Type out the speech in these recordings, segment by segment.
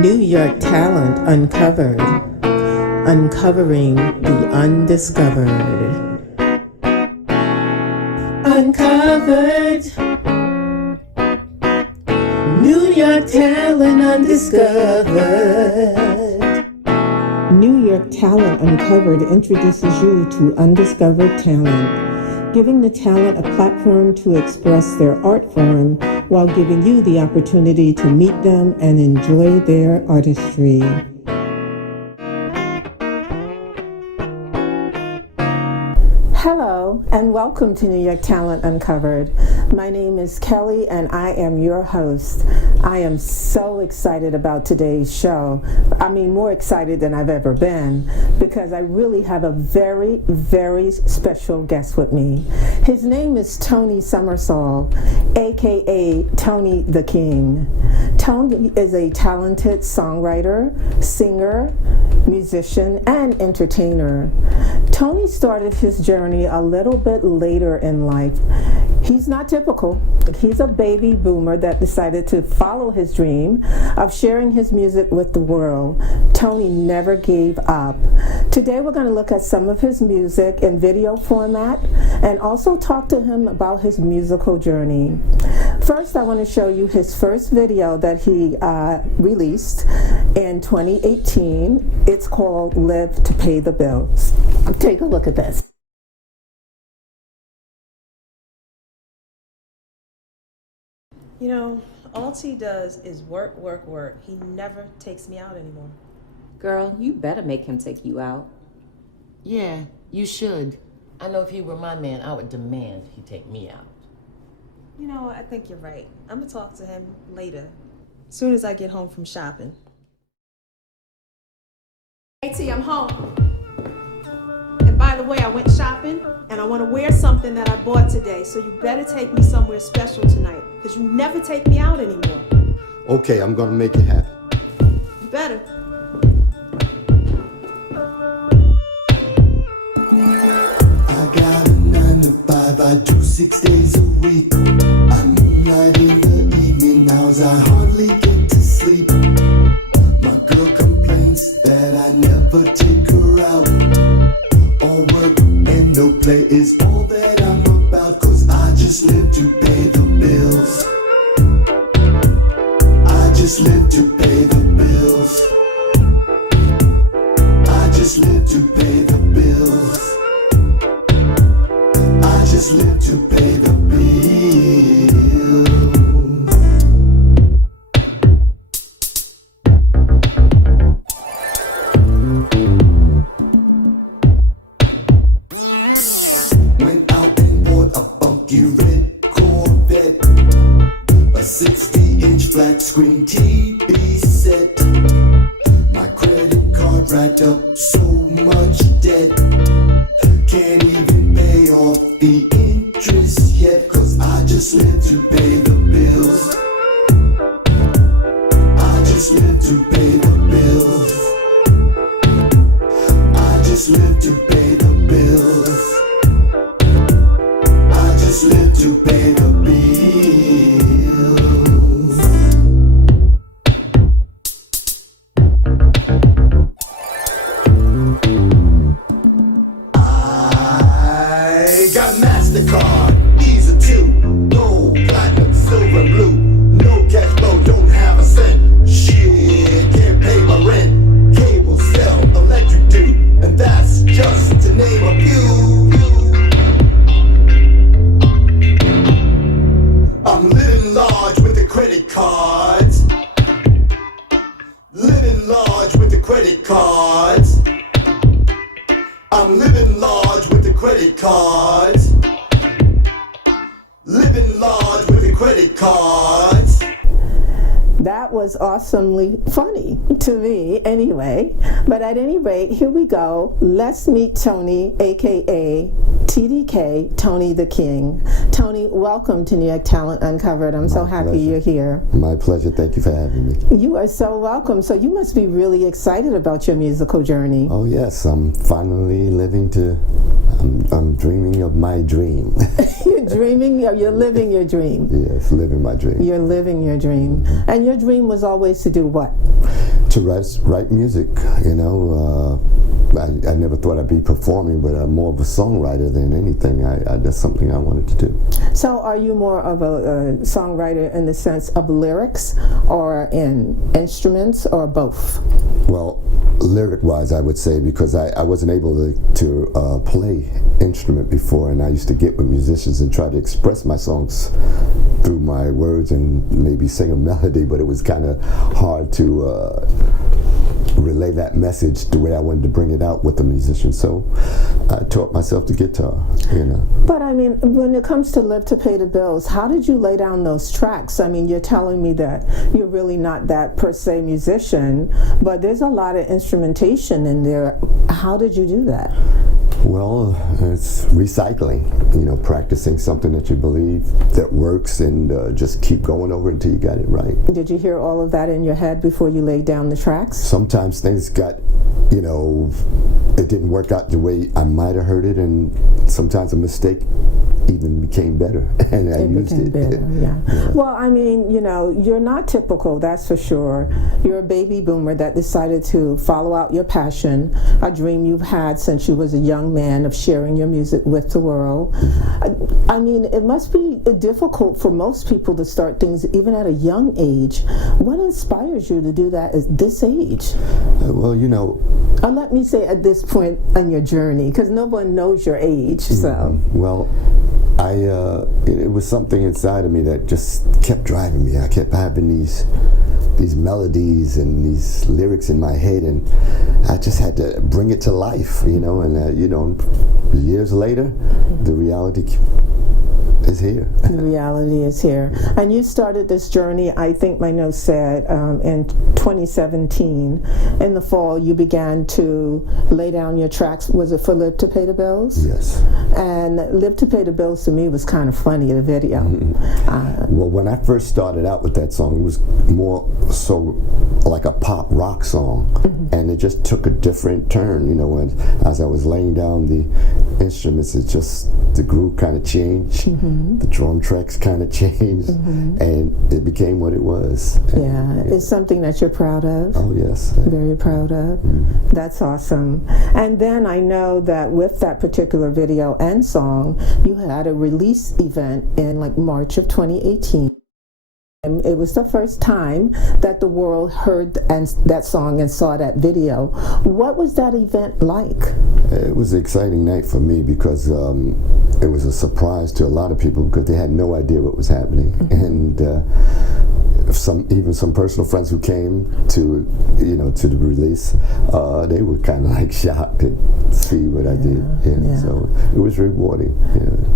New York Talent Uncovered. Uncovering the undiscovered. Uncovered. New York Talent Undiscovered. New York Talent Uncovered introduces you to undiscovered talent, giving the talent a platform to express their art form while giving you the opportunity to meet them and enjoy their artistry. Hello, and welcome to New York Talent Uncovered. My name is Kelly, and I am your host. I am so excited about today's show. I mean, more excited than I've ever been, because I really have a very, very special guest with me. His name is Tony Somersall, aka Tony the King. Tony is a talented songwriter, singer, musician, and entertainer. Tony started his journey a little bit later in life. He's not typical. He's a baby boomer that decided to follow his dream of sharing his music with the world. Tony never gave up. Today we're going to look at some of his music in video format and also talk to him about his musical journey. First, I want to show you his first video that he released in 2018. It's called Live to Pay the Bills. Take a look at this. You know, all T does is work, work, work. He never takes me out anymore. Girl, you better make him take you out. Yeah, you should. I know if he were my man, I would demand he take me out. You know, I think you're right. I'm gonna talk to him later, as soon as I get home from shopping. Hey T, I'm home. And by the way, I went shopping, and I want to wear something that I bought today, so you better take me somewhere special tonight, because you never take me out anymore. Okay, I'm gonna make it happen. You better. I got a 9 to 5, I do 6 days a week. I moonlight in the evening hours, I hardly get to sleep. My girl complains that I never take her out. All work and no play is all that I'm about, 'cause I just live to pay the bills. I just live to pay the bills. I just live to pay the bills. I just live to pay the bills. Went out and bought a funky red Corvette, a 60-inch flat screen TV set. My credit card racked up so much debt, can't even pay off the interest yet, 'cause I just live to pay the bills. I just live to pay the bills. I just live to pay the bills. I just live to pay the bills. I got MasterCard, Visa too, gold, platinum, silver, and blue. No cash flow, don't have a cent. Shit, can't pay my rent. Cable, cell, electric dude, and that's just to name a few. I'm living large with the credit cards. Living large with the credit cards. I'm living large with the credit cards. Living large with the credit cards. That was awesomely funny to me anyway. But at any rate, here we go. Let's meet Tony, aka TDK, Tony the King. Tony, welcome to New York Talent Uncovered. I'm so happy you're here. My pleasure. Thank you for having me. You are so welcome. So you must be really excited about your musical journey. Oh yes, I'm finally living to. I'm dreaming of my dream. You're dreaming. You're living your dream. Yes, living my dream. You're living your dream. And your dream was always to do what? to write music. You know, I never thought I'd be performing, but I'm more of a songwriter than anything. That's something I wanted to do. So are you more of a songwriter in the sense of lyrics or in instruments or both? Well, lyric-wise, I would say, because I wasn't able to play instrument before, and I used to get with musicians and try to express my songs through my words and maybe sing a melody, but it was kind of hard to relay that message the way I wanted to bring it out with the musician. So I taught myself the guitar, you know. But I mean, when it comes to Live to Pay the Bills, how did you lay down those tracks? I mean, you're telling me that you're really not that per se musician, but there's a lot of instrumentation in there. How did you do that? Well, it's recycling, you know, practicing something that you believe that works, and just keep going over until you got it right. Did you hear all of that in your head before you laid down the tracks? Sometimes things got, you know, it didn't work out the way I might have heard it, and sometimes a mistake even became better, and I used it. Better, yeah. Well, I mean, you know, you're not typical, that's for sure. You're a baby boomer that decided to follow out your passion, a dream you've had since you was a young man of sharing your music with the world. I mean, it must be difficult for most people to start things even at a young age. What inspires you to do that at this age? Well, you know, let me say at this point in your journey, because no one knows your age, so. Well, it was something inside of me that just kept driving me. I kept having these melodies and these lyrics in my head, and I just had to bring it to life, you know. And you know, years later, the reality is here. The reality is here. And you started this journey, I think my notes said, in 2017. In the fall, you began to lay down your tracks. Was it for Live to Pay the Bills? Yes. And Live to Pay the Bills to me was kind of funny, the video. Well, when I first started out with that song, it was more so like a pop rock song, and it just took a different turn, you know. And as I was laying down the instruments, the groove kind of changed. The drum tracks kind of changed, and it became what it was. Yeah, it's something that you're proud of. Oh, yes. Very proud of. That's awesome. And then I know that with that particular video and song, you had a release event in like March of 2018. And it was the first time that the world heard that song and saw that video. What was that event like? It was an exciting night for me because it was a surprise to a lot of people because they had no idea what was happening. And even some personal friends who came to, you know, to the release, they were kind of like shocked to see what I did. Yeah. So it was rewarding.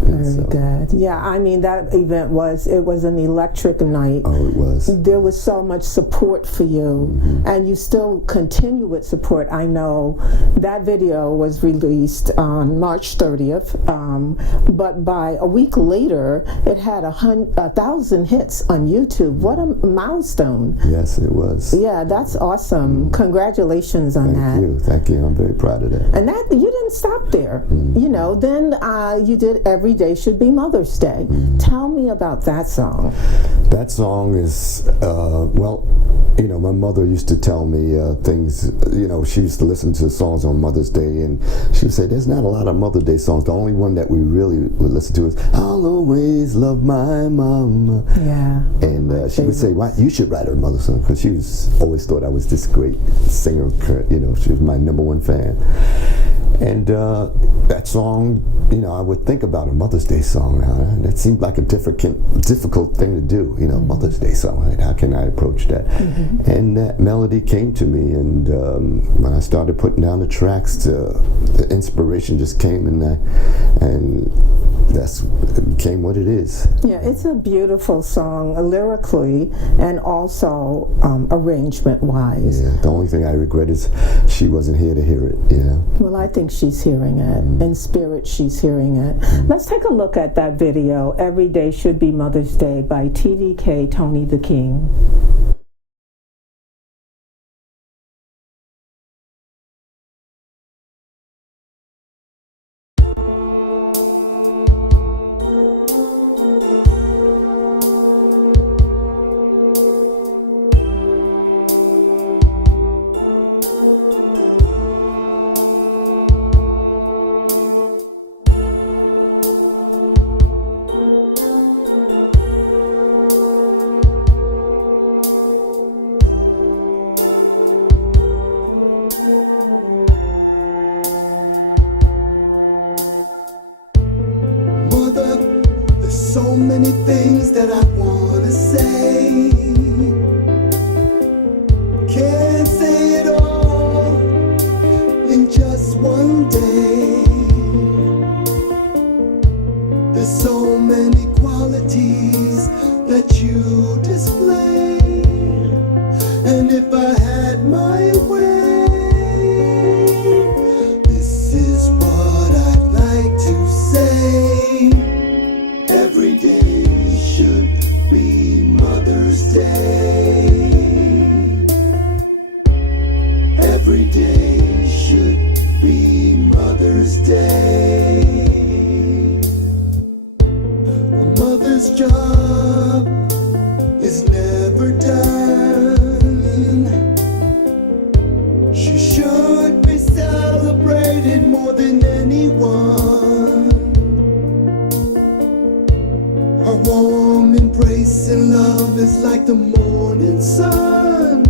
Very good. Yeah, I mean, that event was an electric night. Oh, it was. There was so much support for you, and you still continue with support. I know that video was released on March 30th, but by a week later, it had 1,000 hits on YouTube. What a milestone. Yes, it was. Yeah, that's awesome. Congratulations on that. Thank you. I'm very proud of that. And that you didn't stop there. You know, then you did Every Day Should Be Mother's Day. Tell me about that song. That song is, well, you know, my mother used to tell me things, you know, she used to listen to songs on Mother's Day, and she would say, there's not a lot of Mother's Day songs. The only one that we really would listen to is, I'll always love my mama. Yeah. And she would say, why, you should write her a mother song, because she always thought I was this great singer, you know, she was my #1 fan. And that song, you know, I would think about a Mother's Day song. That seemed like a difficult thing to do, you know, Mother's Day song. Right? How can I approach that? And that melody came to me, and when I started putting down the tracks, the inspiration just came, and that's became what it is. Yeah, it's a beautiful song, lyrically and also arrangement-wise. Yeah, the only thing I regret is she wasn't here to hear it, you know. Well, I think she's hearing it. In spirit, she's hearing it. Let's take a look at that video, Every Day Should Be Mother's Day by TDK, Tony the King. many things that I wanna say. Can't say it all in just one day. There's so many qualities that you display, and if I had my way, this is what I'd like to say. Every day should be Mother's Day. Every day should be Mother's Day. A mother's job is never done. She should be celebrated more than anyone. Her warm embrace and love is like the morning sun.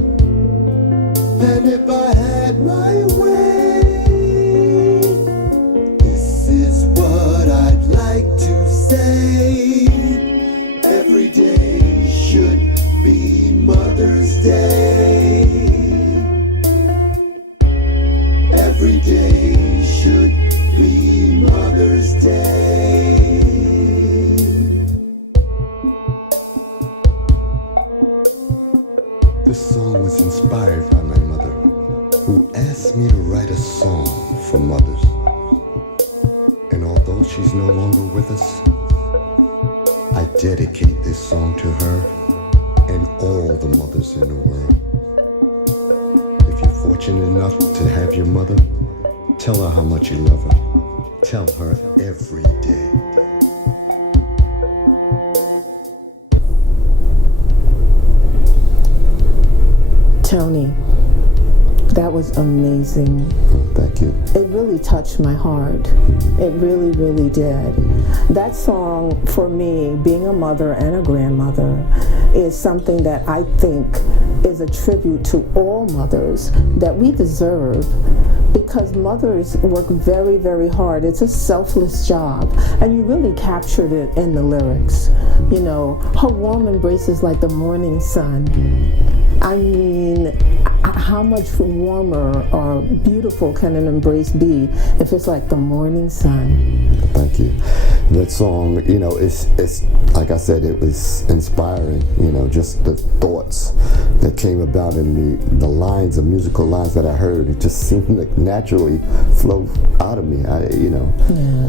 And if I had my way, this is what I'd like to say. Every day should be Mother's Day. Every day should be Mother's Day. This song was inspired by my mother, who asked me to write a song for mothers. And although she's no longer with us, I dedicate this song to her and all the mothers in the world. If you're fortunate enough to have your mother, tell her how much you love her. Tell her every day. Tony, that was amazing. Thank you. It really touched my heart. It really, really did. That song, for me, being a mother and a grandmother, is something that I think is a tribute to all mothers that we deserve, because mothers work very, very hard. It's a selfless job, and you really captured it in the lyrics. You know, her warm embrace is like the morning sun. I mean, how much warmer or beautiful can an embrace be if it's like the morning sun? Thank you. That song, you know, it's like I said, it was inspiring. You know, just the thoughts that came about in the lines, the musical lines that I heard, it just seemed like naturally flow out of me.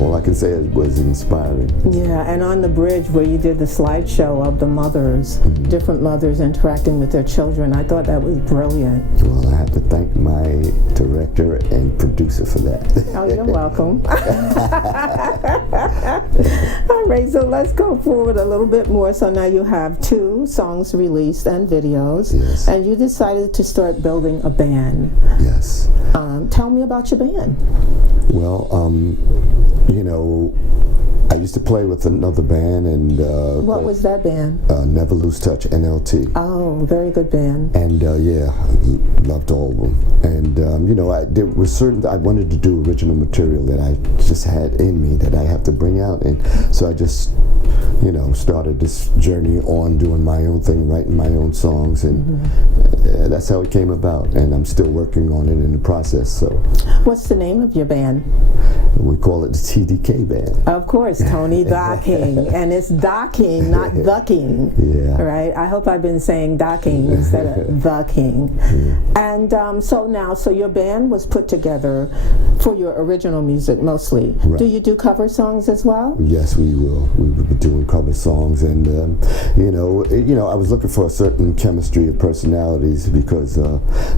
All I can say is was inspiring. Yeah, and on the bridge where you did the slideshow of the mothers, different mothers interacting with their children, I thought that was brilliant. Well, I have to thank my director and producer for that. Oh, you're welcome. All right, so let's go forward a little bit more. So now you have 2 songs released and videos, Yes. and you decided to start building a band. Yes. Tell me about your band. Well, you know, I used to play with another band, and What was that band? Never Lose Touch, NLT. Oh, very good band. And yeah, loved all of them. And you know, there was certain I wanted to do original material that I just had in me that I have to bring out, and so I just, you know, started this journey on doing my own thing, writing my own songs, and that's how it came about. And I'm still working on it in the process. So, What's the name of your band? we call it the TDK Band. Of course, Tony Da King, and it's Da King, not The King. Yeah. Right. I hope I've been saying Da King instead of The King. And so your band was put together for your original music mostly. Right. Do you do cover songs as well? Yes, we will. We will be doing cover songs, and you know, I was looking for a certain chemistry of personalities, because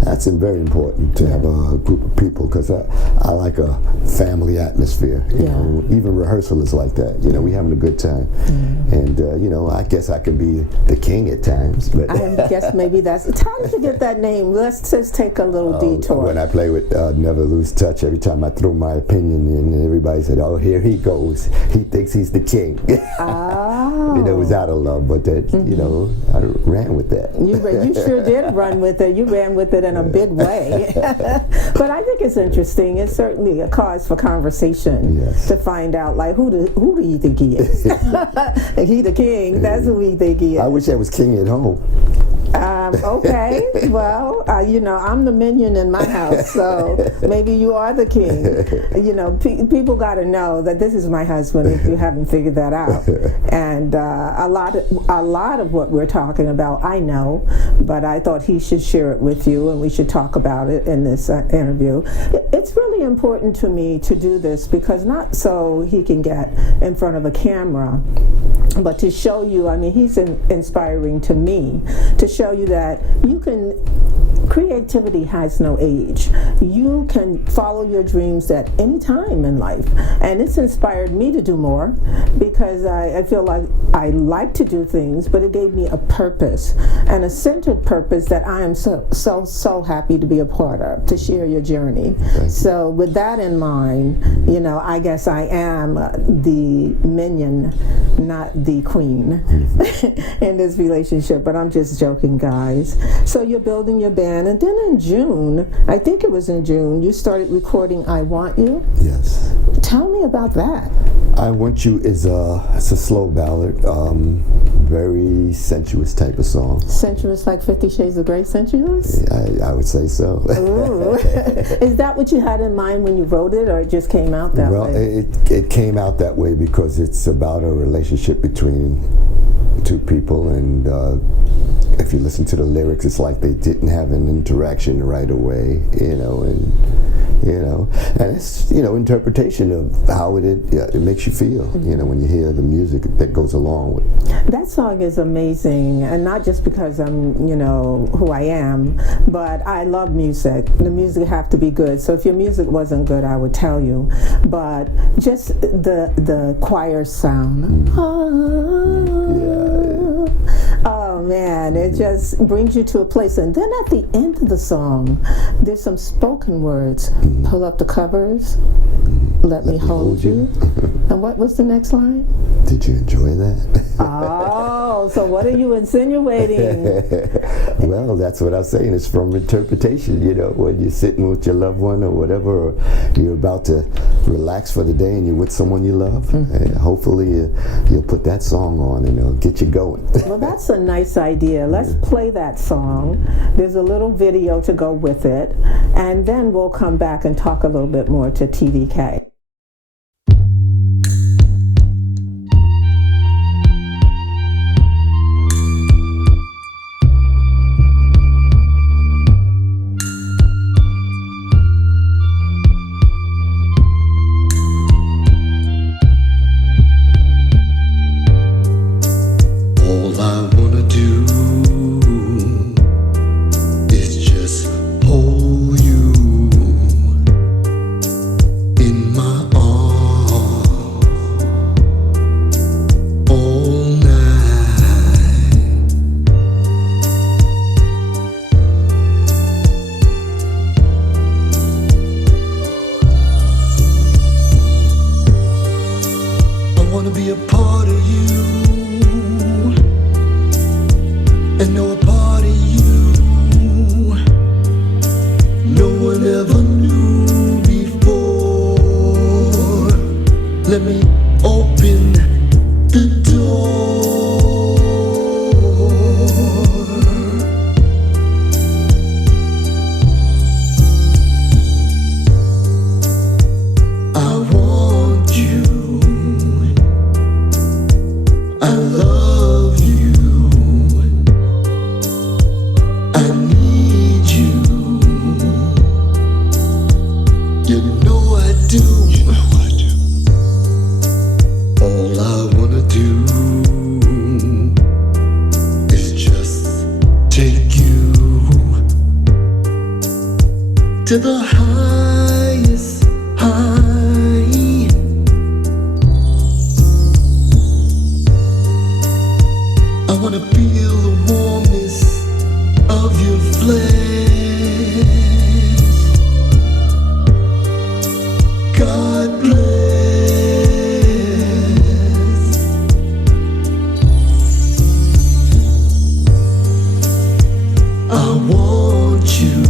that's very important to have a group of people, because I like a family atmosphere. You know, even rehearsal is like that. You know, we having a good time, and you know, I guess I can be the king at times. But I guess maybe that's. How did you get that name? Let's just take a little detour. When I play with Never Lose Touch, every time I throw my opinion in, everybody said, "Oh, here he goes. He thinks he's the king." You know, it was out of love, but that, you know, I ran with that. You sure did run with it. You ran with it in a big way. But I think it's interesting. It's certainly a cause for conversation to find out, like, who do you think he is? He the king. That's who we think he is. I wish I was king at home. Okay, well, you know, I'm the minion in my house, so maybe you are the king. You know, people got to know that this is my husband if you haven't figured that out. And a lot of what we're talking about, I know, but I thought he should share it with you, and we should talk about it in this interview. It's really important to me to do this because not so he can get in front of a camera, but to show you, I mean, he's inspiring to me, to show you that creativity has no age. You can follow your dreams at any time in life. And it's inspired me to do more because I feel like I like to do things, but it gave me a purpose and a centered purpose that I am so happy to be a part of, to share your journey. So with that in mind, you know, I guess I am the minion, not the queen in this relationship, but I'm just joking, guys. So you're building your band, and then in June, I think it was in June, you started recording I Want You? Yes. Tell me about that. I Want You is it's a slow ballad, very sensuous type of song. Sensuous, like 50 Shades of Grey sensuous? I would say so. Ooh. Is that what you had in mind when you wrote it, or it just came out that way? Well, it came out that way because it's about a relationship between two people, and if you listen to the lyrics, it's like they didn't have an interaction right away, and it's, interpretation of how it makes you feel, when you hear the music that goes along with it. That song is amazing, and not just because I'm, who I am, but I love music. The music have to be good. So if your music wasn't good, I would tell you. But just the choir sound. Oh man, it just brings you to a place. And then at the end of the song, there's some spoken words. Pull up the covers. Let me hold you. And what was the next line? Did you enjoy that? Oh, so what are you insinuating? Well, that's what I'm saying. It's from interpretation, when you're sitting with your loved one or whatever, or you're about to relax for the day and you're with someone you love. And hopefully you'll put that song on and it'll get you going. Well, that's a nice idea. Let's play that song. There's a little video to go with it, and then we'll come back and talk a little bit more to TDK. All I wanna do is just hold you in my arms all night. I wanna be a part of you and know a part of you no one ever knew before. Let me open the door. I want you. I love you. I need you. You know I do. You know I do. All I wanna do is just take you to the highest high. I wanna feel the warmness of your flesh. God bless you.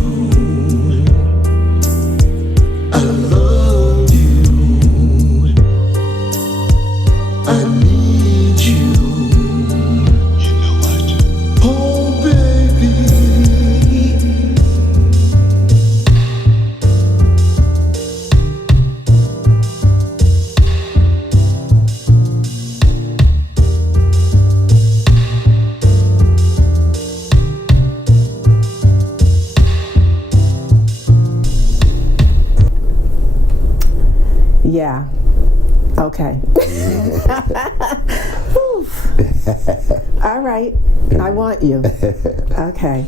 I love you. I need you. You know I do. Oh, baby. Yeah. Okay. Whew. All right. I want you. Okay.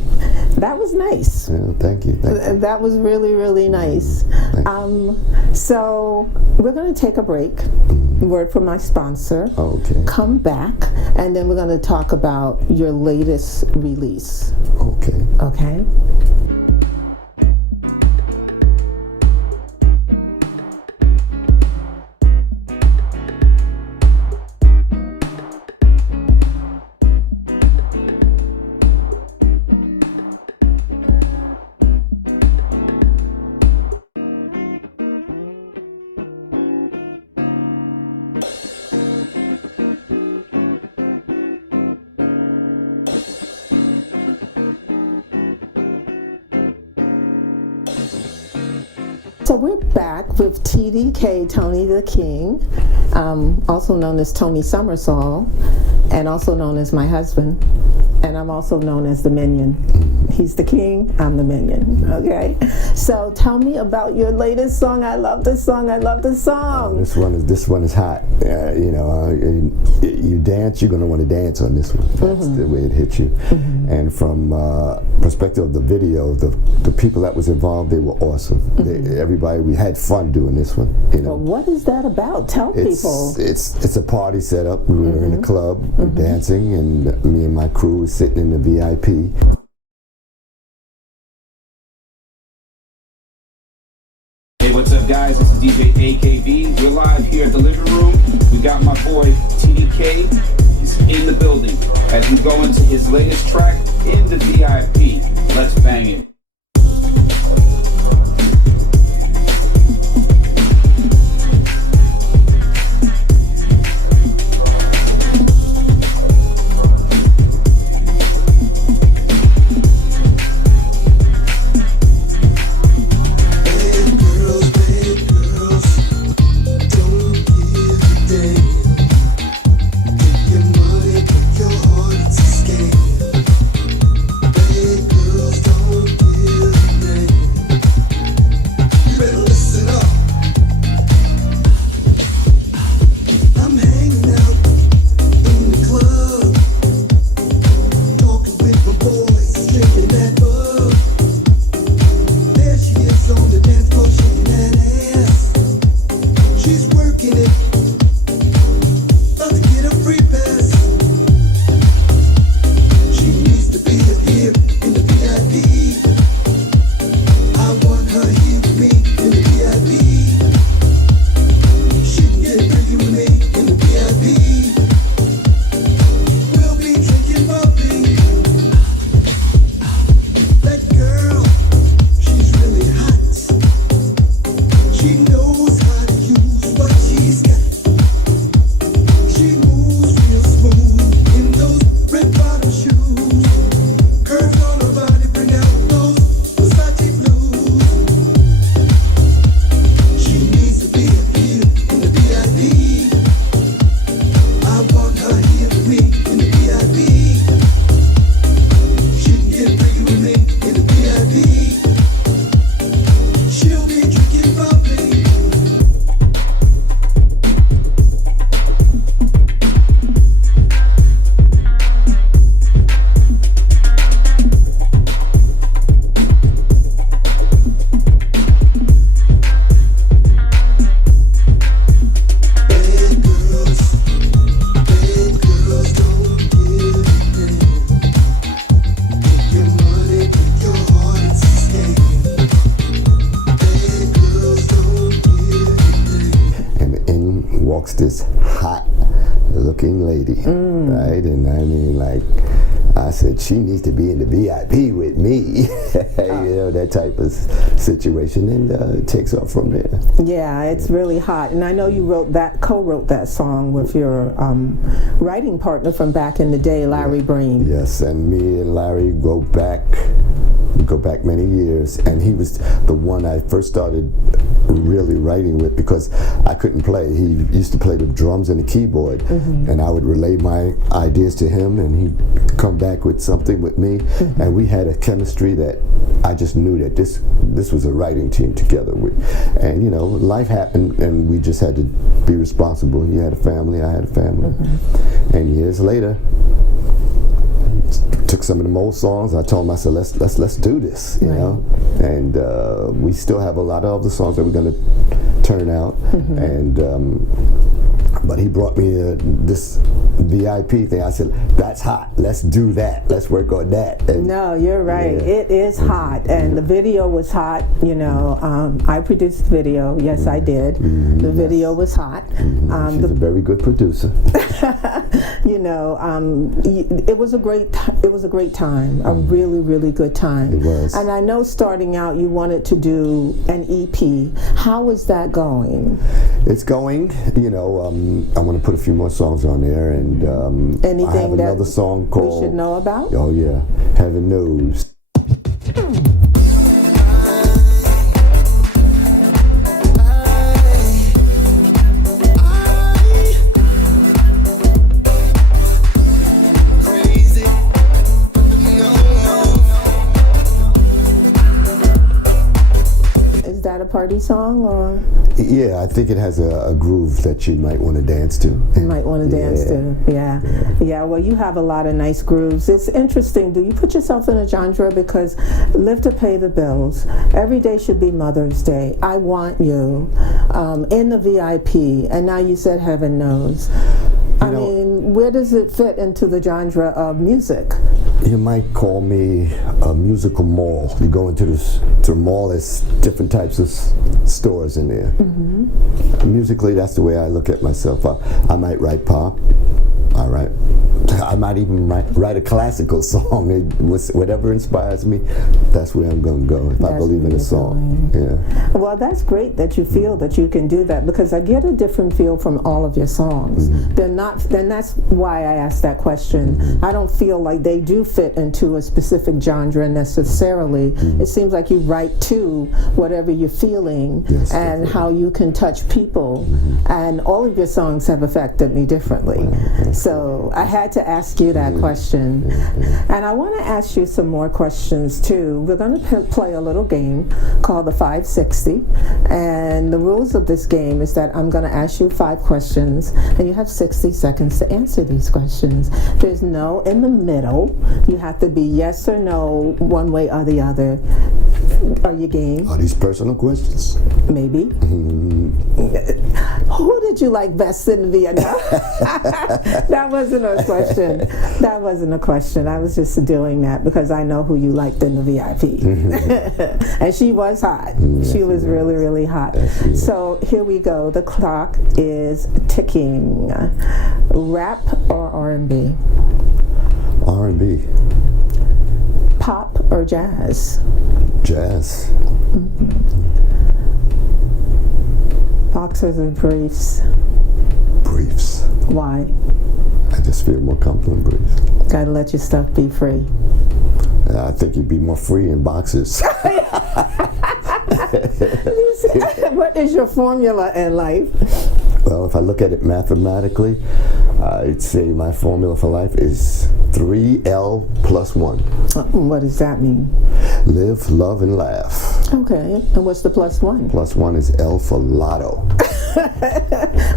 That was nice. Yeah, thank you. Thank you. That was really, really nice. So we're going to take a break. Word from my sponsor. Okay. Come back, and then we're going to talk about your latest release. Okay. Okay? So we're back with TDK, Tony the King, also known as Tony Somersall, and also known as my husband, and I'm also known as the Minion. He's the king, I'm the minion, okay? So tell me about your latest song. I love this song, I love this song. This one is hot. You know, you dance, you're going to want to dance on this one. That's the way it hits you. And from perspective of the video, the people that was involved, they were awesome. Everybody, we had fun doing this one. You know, But what is that about? Tell people. It's a party setup. We were in a club, dancing, and me and my crew was sitting in the VIP. Hey, what's up, guys? This is DJ AKB. We're live here at the living room. We got my boy TDK. He's in the building as we go into his latest track in the VIP. Let's bang it. This hot looking lady, right? And I mean, like, I said, she needs to be in the VIP with me. You know, that type of situation, and it takes off from there. Yeah, it's really hot. And I know you co-wrote that song with your writing partner from back in the day, Larry Breen. Yes, and me and Larry go back many years, and he was the one I first started really writing with, because I couldn't play. He used to play the drums and the keyboard, and I would relay my ideas to him, and he'd come back with something with me, and we had a chemistry that I just knew that this was a writing team together with. And you know, life happened, and we just had to be responsible. He had a family, I had a family, and years later, took some of the old songs. I told him, I said, let's do this, you know. And we still have a lot of other songs that we're going to turn out. And but he brought me this VIP thing. I said, that's hot. Let's do that. Let's work on that. And no, you're right. It is hot, and the video was hot. You know, I produced the video. Yes, I did. The video was hot. She's a very good producer. You know, it was a great time. A really, really good time. It was. And I know starting out, you wanted to do an EP. How is that going? It's going. You know, I want to put a few more songs on there, and anything I have another that song called we should know about? Oh yeah, Heaven Knows. Is that a party song, or? Yeah, I think it has a groove that you might want to dance to. You might want to dance to. Yeah. Well, you have a lot of nice grooves. It's interesting. Do you put yourself in a genre? Because live to pay the bills. Every day should be Mother's Day. I Want You, in the VIP, and now you said Heaven Knows. I mean, where does it fit into the genre of music? You might call me a musical mall. You go into the mall, there's different types of stores in there. Musically, that's the way I look at myself. I might write pop. I might even write a classical song. Whatever inspires me, that's where I'm going to go. If I believe in a song. Yeah. Well, that's great that you feel that you can do that, because I get a different feel from all of your songs. They're not. Then that's why I asked that question. I don't feel like they do fit into a specific genre necessarily. It seems like you write to whatever you're feeling, Yes, and definitely. how you can touch people. And all of your songs have affected me differently. So I had to ask you that question. And I want to ask you some more questions too. We're going to play a little game called the 560. And the rules of this game is that I'm going to ask you 5 questions, and you have 60 seconds to answer these questions. There's no in the middle. You have to be yes or no, one way or the other. Are you game? Are these personal questions? Maybe. Who did you like best in Vietnam? That wasn't a question. That wasn't a question. I was just doing that because I know who you liked in the VIP. And she was hot. She was really, really hot. So here we go. The clock is ticking. Rap or R&B? R&B. Pop or jazz? Jazz. Boxers or briefs? Briefs. Why? I just feel more comfortable in briefs. Gotta let your stuff be free. I think you'd be more free in boxes. What is your formula in life? Well, if I look at it mathematically, I'd say my formula for life is 3L plus 1. What does that mean? Live, love, and laugh. Okay, and what's the plus 1? Plus 1 is L for lotto.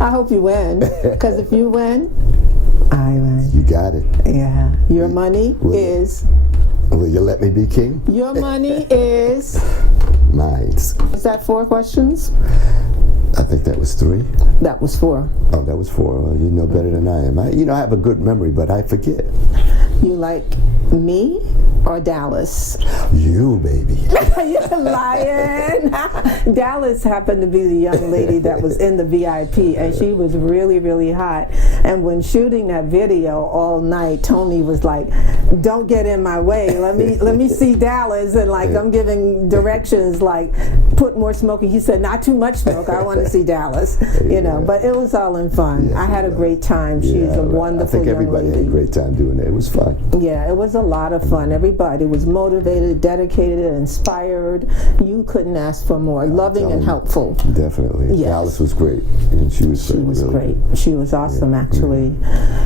I hope you win, because if you win, I win. You got it. Yeah. Your money is? Will you let me be king? Your money is? Mine. Is that 4 questions? I think that was 3. That was 4. Oh, that was 4. Well, you know better than I am. I have a good memory, but I forget. You like me or Dallas? You, baby. You're lying. Dallas happened to be the young lady that was in the VIP, and she was really, really hot. And when shooting that video all night, Tony was like, "Don't get in my way. Let me see Dallas." And like I'm giving directions, like put more smoke. He said, "Not too much smoke. I want to see Dallas." You know, but it was all in fun. Yes, I had a great time. She's Yeah, a wonderful I think young everybody lady. had a great time doing it. It was fun. Yeah, it was a lot of fun. Everybody was motivated, dedicated, inspired. You couldn't ask for more. Loving and helpful. Definitely. Yes. Dallas was great. And she was She was really great. She was awesome, actually.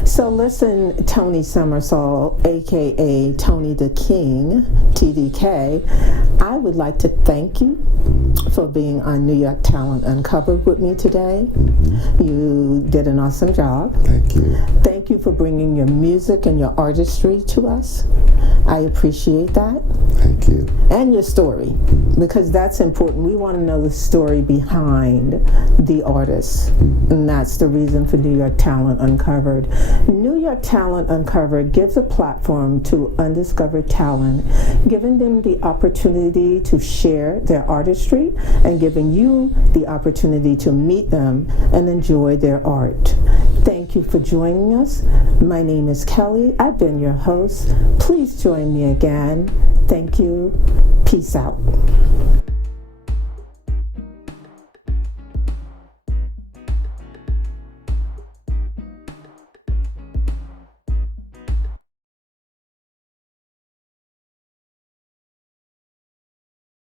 So listen, Tony Somersall, aka Tony the King, TDK, I would like to thank you for being on New York Talent Uncovered with me today. You did an awesome job. Thank you. Thank you for bringing your music and your artistry to us. I appreciate that. Thank you. And your story, because that's important. We want to know the story behind the artist, and that's the reason for New York Talent Uncovered. New York Talent Uncovered gives a platform to undiscovered talent, giving them the opportunity to share their artistry and giving you the opportunity to meet them and enjoy their art. Thank you for joining us. My name is Kelly. I've been your host. Please join me again. Thank you. Peace out.